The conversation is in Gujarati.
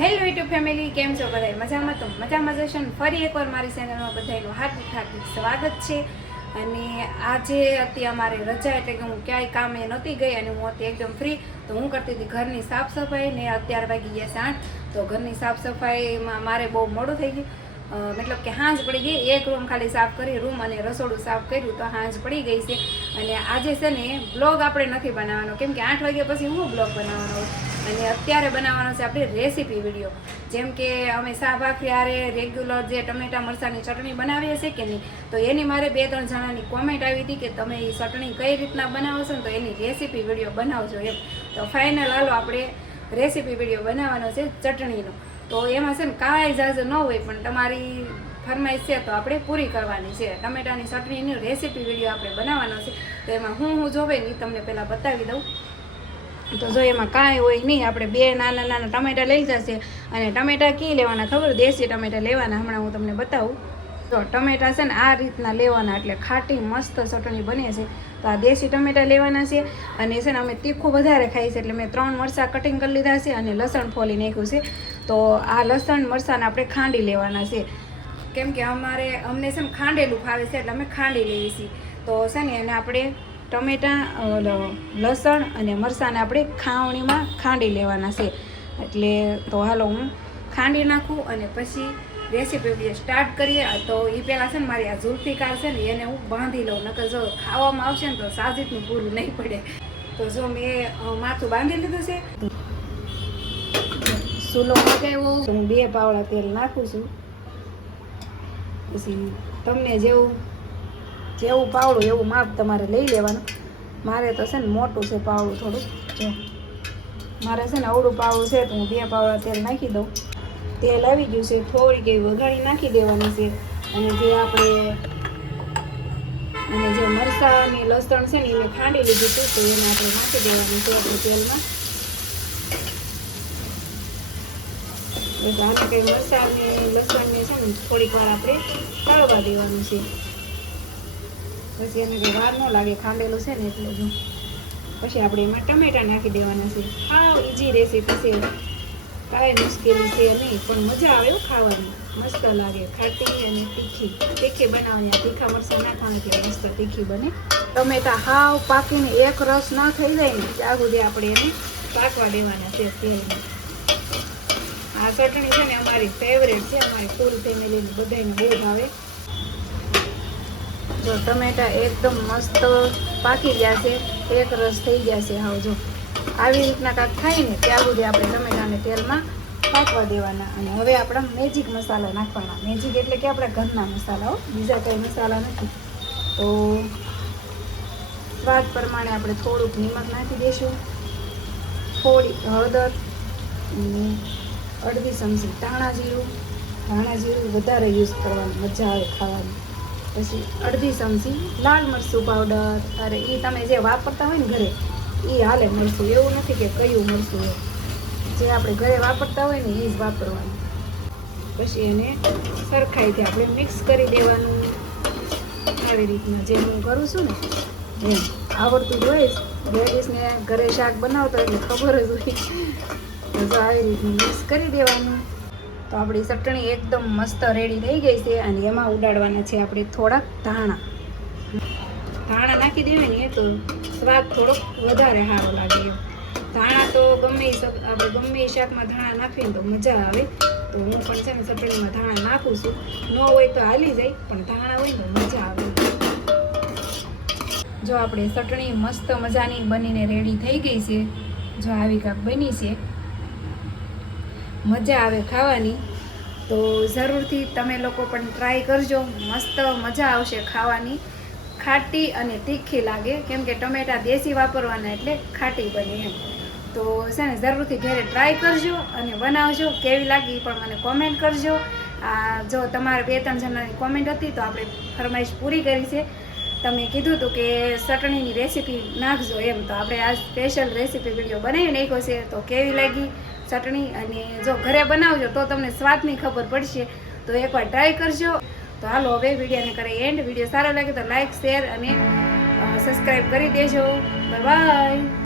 હેલો યુટ્યુબ ફેમિલી કેમ છો બધા મજામાં તો? મજામાં જશો ને? ફરી એકવાર મારી ચેનલમાં બધાનું હાર્દિક હાર્દિક સ્વાગત છે. અને આજે અત્યારે અમારે રજા એટલે કે હું ક્યાંય કામે નહોતી ગઈ અને હું હતી એકદમ ફ્રી તો હું કરતી હતી ઘરની સાફ સફાઈ ને અત્યાર વાગી ગયા આઠ. તો ઘરની સાફ સફાઈમાં મારે બહુ મોડું થઈ ગયું. મતલબ કે હાંજ પડી ગઈ. એક રૂમ ખાલી સાફ કરી, રૂમ અને રસોડું સાફ કર્યું તો હાંજ પડી ગઈ છે. અને આજે છે ને બ્લોગ આપણે નથી બનાવવાનો. કેમ કે આઠ વાગ્યા પછી હું બ્લોગ બનાવવાનો અને અત્યારે બનાવવાનો છે આપણે રેસીપી વીડિયો. જેમ કે અમે શાહ ભાખરી રેગ્યુલર જે ટમેટા મરચાંની ચટણી બનાવીએ છીએ કે નહીં, તો એની મારે બે ત્રણ જણાની કોમેન્ટ આવી હતી કે તમે એ ચટણી કઈ રીતના બનાવો છો ને તો એની રેસીપી વીડિયો બનાવજો એમ. તો ફાઇનલ હાલો આપણે રેસીપી વીડિયો બનાવવાનો છે ચટણીનો. તો એમાં છે ને કાંઈ જાજ ન હોય પણ તમારી ફરમાઈશ છે તો આપણે પૂરી કરવાની છે. ટમેટાની ચટણીની રેસીપી વીડિયો આપણે બનાવવાનો છે. તો એમાં હું હું જોવે ને તમને પહેલાં બતાવી દઉં. તો જો એમાં કાંઈ હોય નહીં, આપણે બે નાના નાના ટમેટા લઈ જશે અને ટમેટા કી લેવાના ખબર? દેશી ટમેટા લેવાના, હમણાં હું તમને બતાવું. તો ટમેટા છે ને, આ રીતના લેવાના, એટલે ખાટી મસ્ત ચટણી બને છે. તો આ દેશી ટમેટા લેવાના છે અને છે ને, અમે તીખું વધારે ખાઈએ છીએ, એટલે મેં ત્રણ મરચાં કટિંગ કરી લીધા છે અને લસણ ફોલી નાખ્યું છે. તો આ લસણ મરચાંને આપણે ખાંડી લેવાના છે. કેમ કે અમારે, અમને છે ને ખાંડેલું ફાવે છે, એટલે અમે ખાંડી લઈએ છીએ. તો છે ને, એને આપણે ટમેટાં લસણ અને મરચાંને આપણે ખાવણીમાં ખાંડી લેવાના છે. એટલે તો હાલો હું ખાંડી નાખું અને પછી રેસીપી સ્ટાર્ટ કરીએ. તો એ પહેલાં છે ને મારી આ ઝુલ્ફીકાર છે ને એને હું બાંધી લઉં. નકર જો ખાવામાં આવશે ને તો સાજીતનું પૂરું નહીં પડે. તો જો મેં માથું બાંધી લીધું છે. સૂલો મગાવ્યો તો હું બે પાવડા તેલ નાખું છું. પછી તમને જેવું જેવું પાવડું એવું માપ તમારે લઈ લેવાનું. મારે તો છે ને મોટું છે પાવડું થોડું. જો. મારે છે ને અવળું પાવડું છે તો હું બે પાવડા તેલ નાખી દઉં. તેલ આવી ગયું છે, થોડીક એવી વઘાણી નાખી દેવાની છે. અને જે આપણે અને જે મરચાંની લસણ છે ને એ મેં ખાંડી લીધું હતું તો એને આપણે નાખી દેવાનું છે આપણે તેલમાં. એટલે આને કંઈ મરચાંને, લસણને છે ને થોડીક વાર આપણે તળવા દેવાનું છે. પછી એને વાર ન લાગે, ખાંડેલું છે ને એટલે જો. પછી આપણે એમાં ટમેટા નાખી દેવાના છે. હાવ ઇઝી રેસીપી છે. કાંઈ મુશ્કેલી છે નહીં, પણ મજા આવે ખાવાની. મસ્ત લાગે. ખાટી અને તીખી. તીખી બનાવવાની. તીખા મરચાં નાખવાના એટલે મસ્ત તીખી બને. ટમેટા હાવ પાકીને એક રસ ના થઈ જાય ને, ત્યાં સુધી આપણે એને પાકવા દેવાના છે તેલમાં આ ચટણી છે ને અમારી ફેવરેટ છે. અમારી ફૂલ ફેમિલીને બધાને બહુ ભાવે. જો ટમેટા એકદમ મસ્ત પાકી ગયા છે, એક રસ થઈ ગયા છે. હાવ જો, આવી રીતના કાંક થાય ને ત્યાં સુધી આપણે ટમેટાને તેલમાં પાકવા દેવાના. અને હવે આપણા મેજિક મસાલા નાખવાના. મેજિક એટલે કે આપણા ઘરના મસાલાઓ બીજા કંઈ મસાલા નથી. તો સ્વાદ પ્રમાણે આપણે થોડુંક નિમક નાખી દઈશું. થોડી હળદર અડધી ચમચી ધાણા જીરું. ધાણા જીરું વધારે યુઝ કરવાનું, મજા આવે ખાવાની. પછી અડધી ચમચી લાલ મરચું પાવડર અરે એ તમે જે વાપરતા હોય ને ઘરે એ હાલે મરચું. એવું નથી કે કયું મરચું હોય. જે આપણે ઘરે વાપરતા હોય ને એ જ વાપરવાનું. પછી એને સરખાઈથી આપણે મિક્સ કરી દેવાનું. આવી રીતના જે હું કરું છું ને એમ આવડતું જ હોય લેડીઝને ઘરે શાક બનાવતા એટલે ખબર જ હોય. તો આવી રીતનું મિક્સ કરી દેવાનું. તો આપણી ચટણી એકદમ મસ્ત રેડી થઈ ગઈ છે અને એમાં ઉડાડવાના છે આપણે થોડાક ધાણા. ધાણા નાખી દેવાય ને તો સ્વાદ થોડોક વધારે સારો લાગે એમ. ધાણા તો ગમે આપણે ગમે શાકમાં ધાણા નાખીએ તો મજા આવે. તો હું પણ છે ને ચટણીમાં ધાણા નાખું છું. ન હોય તો હાલી જાય, પણ ધાણા હોય તો મજા આવે. જો આપણે ચટણી મસ્ત મજાની બનીને રેડી થઈ ગઈ છે, જો આવી કાંક બની છે મજા આવે ખાવાની, તો જરૂરથી તમે લોકો પણ ટ્રાય કરજો. મસ્ત મજા આવશે ખાવાની. ખાટી અને તીખી લાગે. કેમ કે ટમેટા દેશી વાપરવાના એટલે ખાટી બને એમ. તો છે ને, જરૂરથી ઘરે ટ્રાય કરજો અને બનાવજો. કેવી લાગી પણ મને કોમેન્ટ કરજો. આ જો તમારે બે ત્રણ જણાની કોમેન્ટ હતી તો આપણે ફરમાઈશ પૂરી કરી છે. તમે કીધું હતું કે ચટણીની રેસીપી નાખજો એમ. તો આપણે આ સ્પેશિયલ રેસીપી વીડિયો બનાવી નાખ્યો છે. તો કેવી લાગી ચટણી? અને જો ઘરે બનાવજો તો તમને સ્વાદની ખબર પડશે. તો એકવાર ટ્રાય કરજો. તો હાલો, હવે વિડીયોને કરે એન્ડ વીડિયો સારો લાગે તો લાઈક શેર અને સબસ્ક્રાઈબ કરી દેજો. બાય